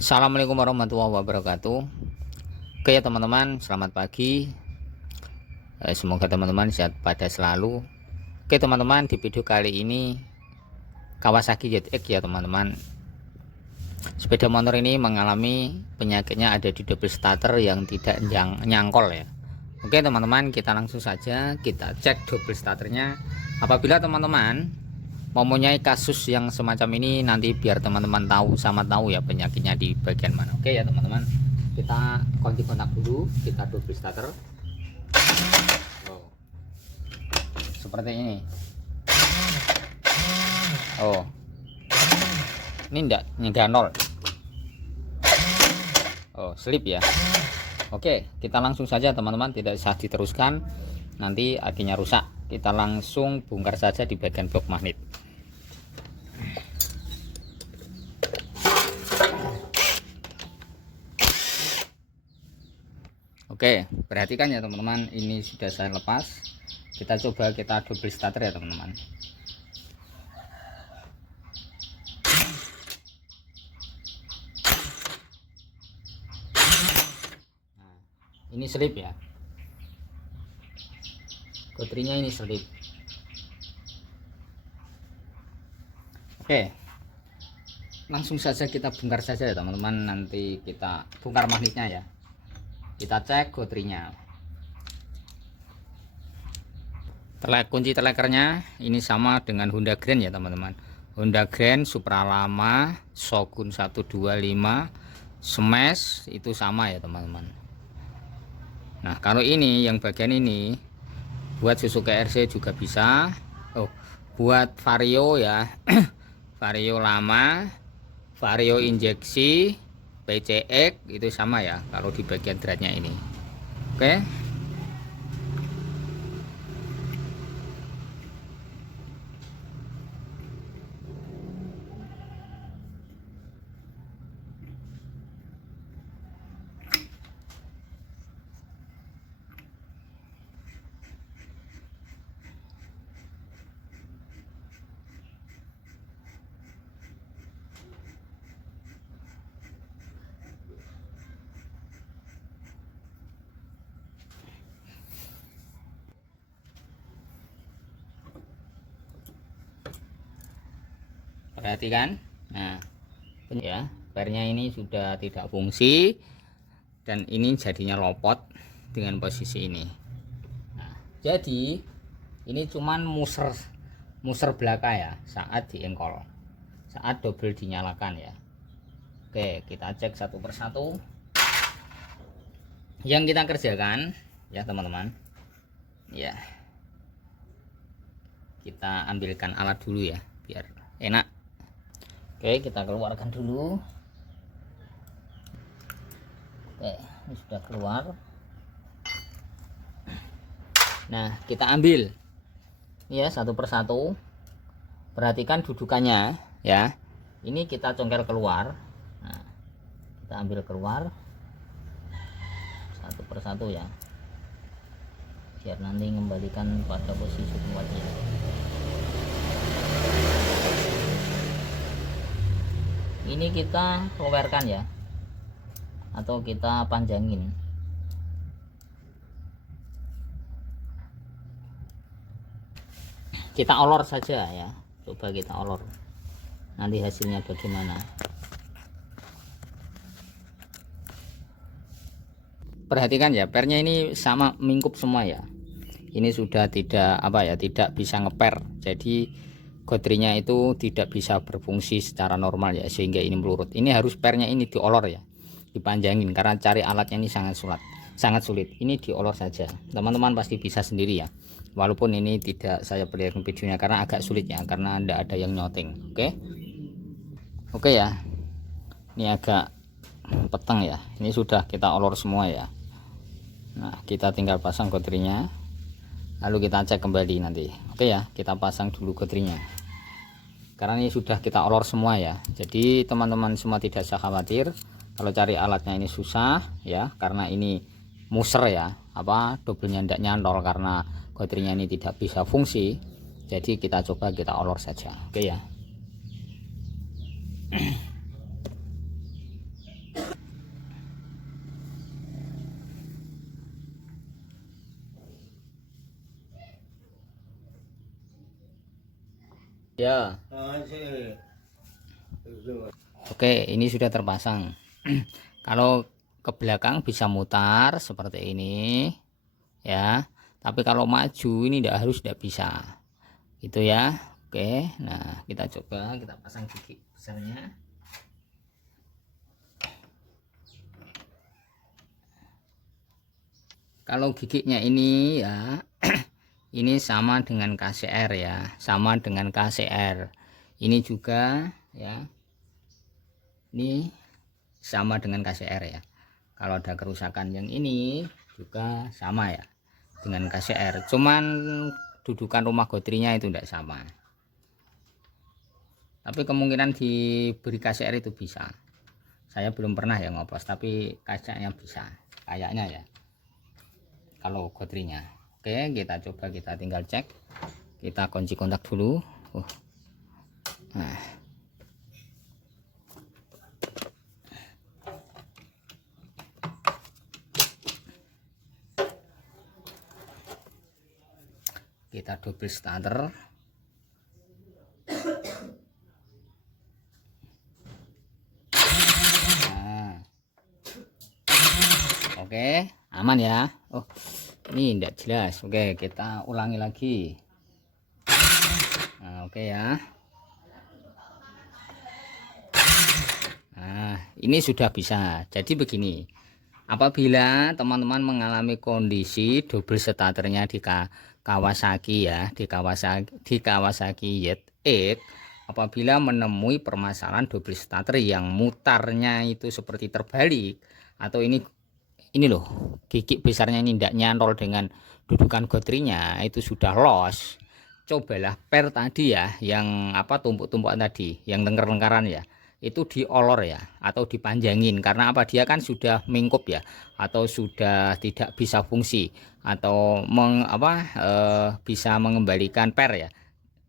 Assalamualaikum warahmatullahi wabarakatuh. Oke ya teman-teman, selamat pagi. Semoga teman-teman sehat pada selalu. Oke teman-teman, di video kali ini Kawasaki ZX ya teman-teman. Sepeda motor ini mengalami penyakitnya ada di double starter yang tidak nyangkol ya. Oke teman-teman, kita langsung saja kita cek double starternya. Apabila teman-teman mempunyai kasus yang semacam ini, nanti biar teman-teman tahu ya penyakitnya di bagian mana. Oke ya teman-teman, kita kunci kontak dulu, kita double starter. Seperti ini. Ini enggak nol. Slip ya. Oke, kita langsung saja teman-teman, tidak usah diteruskan, nanti akhirnya rusak. Kita langsung bongkar saja di bagian blok magnet. Oke, perhatikan ya teman-teman, ini sudah saya lepas. Kita coba kita double starter ya teman-teman. Nah, ini slip ya. Kotrinya ini slip. Oke, langsung saja kita bongkar saja ya teman-teman. Nanti kita bongkar magnetnya ya. Kita cek kotrinya. Kunci telekernya ini sama dengan Honda Grand ya teman-teman. Honda Grand Supra lama Shogun 125 Smash itu sama ya teman-teman. Nah kalau ini yang bagian ini buat Suzuki RC juga bisa. Buat Vario ya Vario lama, Vario injeksi, PCX itu sama ya kalau di bagian dratnya ini. Oke. Perhatikan, nah ya pernya ini sudah tidak fungsi dan ini jadinya lopot dengan posisi ini. Nah, jadi ini cuman muser belaka ya saat diengkol, saat double dinyalakan ya. Oke, kita cek satu persatu yang kita kerjakan ya teman-teman ya. Kita ambilkan alat dulu ya biar enak. Oke, kita keluarkan dulu. Oke, ini sudah keluar. Nah, kita ambil ya satu persatu. Perhatikan dudukannya ya. Ini kita congkel keluar. Nah, kita ambil keluar satu persatu ya, biar nanti mengembalikan pada posisi tempatnya. Ini kita lowerkan ya, atau kita panjangin. Kita olor saja ya, coba kita olor, nanti hasilnya bagaimana. Perhatikan ya, pernya ini sama mingkup semua ya. Ini sudah tidak tidak bisa ngeper, jadi kotrinya itu tidak bisa berfungsi secara normal ya, sehingga ini melurut. Ini harus pernya ini diolor ya, dipanjangin, karena cari alatnya ini sangat sulit. Ini diolor saja, teman-teman pasti bisa sendiri ya, walaupun ini tidak saya perlihatkan videonya karena agak sulit ya, karena tidak ada yang nyoteng. Oke ya, ini agak peteng ya, ini sudah kita olor semua ya. Nah, kita tinggal pasang kotrinya, lalu kita cek kembali nanti. Oke ya, kita pasang dulu kotrinya karena ini sudah kita olor semua ya. Jadi teman-teman semua tidak usah khawatir kalau cari alatnya ini susah ya, karena ini muser ya, doublenya tidak nyantol karena kotrinya ini tidak bisa fungsi. Jadi kita coba kita olor saja. Oke ya. Ya. Oke, ini sudah terpasang. Kalau ke belakang bisa mutar seperti ini ya, tapi kalau maju ini tidak bisa itu ya. Oke, nah kita coba kita pasang gigi besarnya. Kalau giginya ini ya ini sama dengan KCR ya, sama dengan KCR. Ini juga ya, ini sama dengan KCR ya. Kalau ada kerusakan yang ini juga sama ya dengan KCR, cuman dudukan rumah gotrinya itu tidak sama. Tapi kemungkinan diberi KCR itu bisa. Saya belum pernah ya ngoplos, tapi kacanya bisa kayaknya ya kalau gotrinya. Oke, kita coba, kita tinggal cek, kita kunci kontak dulu. Nah, kita double starter. Nah, oke, aman ya. Oh, ini tidak jelas. Oke, kita ulangi lagi. Nah, oke ya. Nah, ini sudah bisa. Jadi begini, apabila teman-teman mengalami kondisi double starternya di Kawasaki ya, di Kawasaki ZX, apabila menemui permasalahan double starter yang mutarnya itu seperti terbalik, atau ini loh, gigi besarnya ini tidak nyantol dengan dudukan gotrinya, itu sudah loss. Cobalah per tadi ya, yang apa, tumpuk-tumpukan tadi, yang lengkar-lengkaran ya, itu diolor ya, atau dipanjangin. Karena apa, dia kan sudah mingkup ya, atau sudah tidak bisa fungsi, atau bisa mengembalikan per ya.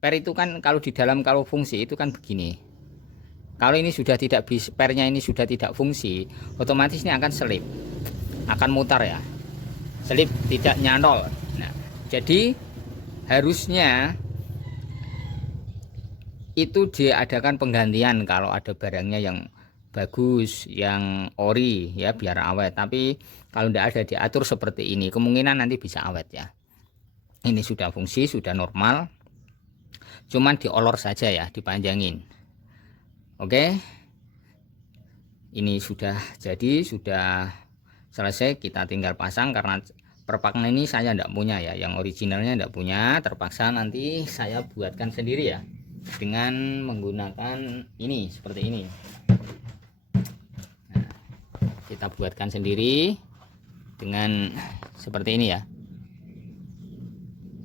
Per itu kan kalau di dalam, kalau fungsi itu kan begini. Kalau ini sudah tidak bisa, pernya ini sudah tidak fungsi, otomatis ini akan selip, akan mutar ya, selip, tidak nyantol. Nah, jadi harusnya itu diadakan penggantian kalau ada barangnya yang bagus, yang ori ya, biar awet. Tapi kalau tidak ada diatur seperti ini, kemungkinan nanti bisa awet ya. Ini sudah fungsi, sudah normal, cuman diolor saja ya, dipanjangin. Oke, ini sudah jadi, sudah selesai. Kita tinggal pasang, karena perpakan ini saya tidak punya ya, yang originalnya tidak punya. Terpaksa nanti saya buatkan sendiri ya, dengan menggunakan ini seperti ini. Nah, kita buatkan sendiri dengan seperti ini ya.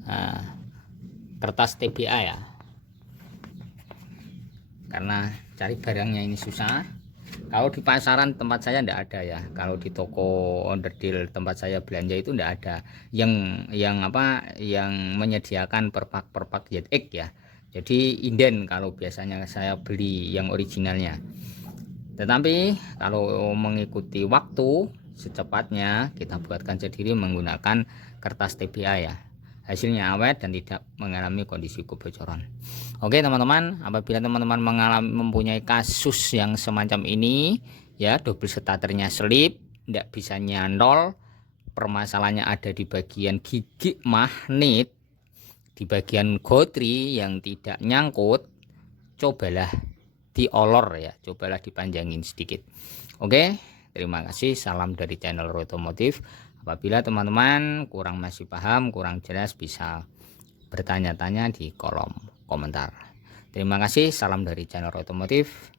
Nah, kertas TBA ya, karena cari barangnya ini susah. Kalau di pasaran tempat saya tidak ada ya, kalau di toko onderdil tempat saya belanja itu tidak ada yang menyediakan perpak ZX ya. Jadi inden kalau biasanya saya beli yang originalnya. Tetapi kalau mengikuti waktu, secepatnya kita buatkan sendiri menggunakan kertas TBA ya. Hasilnya awet dan tidak mengalami kondisi kebocoran. Oke teman-teman, apabila teman-teman mempunyai kasus yang semacam ini ya, double starternya selip, tidak bisa nyantol, permasalahannya ada di bagian gigi magnet, di bagian gotri yang tidak nyangkut, cobalah diolor ya, cobalah dipanjangin sedikit. Oke, terima kasih, salam dari channel Otomotif. Apabila teman-teman kurang masih paham, kurang jelas, bisa bertanya-tanya di kolom komentar. Terima kasih, salam dari channel Otomotif.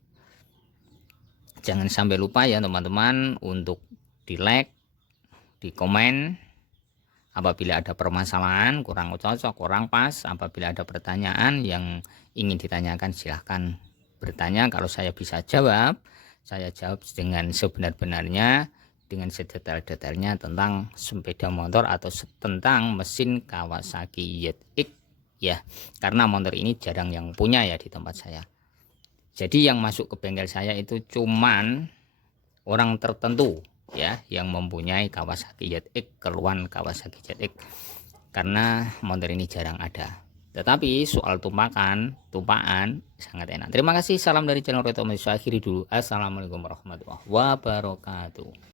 Jangan sampai lupa ya teman-teman untuk di like, di komen. Apabila ada permasalahan, kurang cocok, kurang pas, apabila ada pertanyaan yang ingin ditanyakan, silahkan bertanya. Kalau saya bisa jawab, saya jawab dengan sebenar-benarnya, dengan sedetail-detailnya tentang sepeda motor atau tentang mesin Kawasaki ZX ya, karena motor ini jarang yang punya ya di tempat saya. Jadi yang masuk ke bengkel saya itu cuman orang tertentu ya, yang mempunyai Kawasaki ZX, keluhan Kawasaki ZX, karena motor ini jarang ada. Tetapi soal tumpaan sangat enak. Terima kasih, salam dari channel Reto Mahasiswa. Akhiri dulu. Assalamualaikum warahmatullahi wabarakatuh.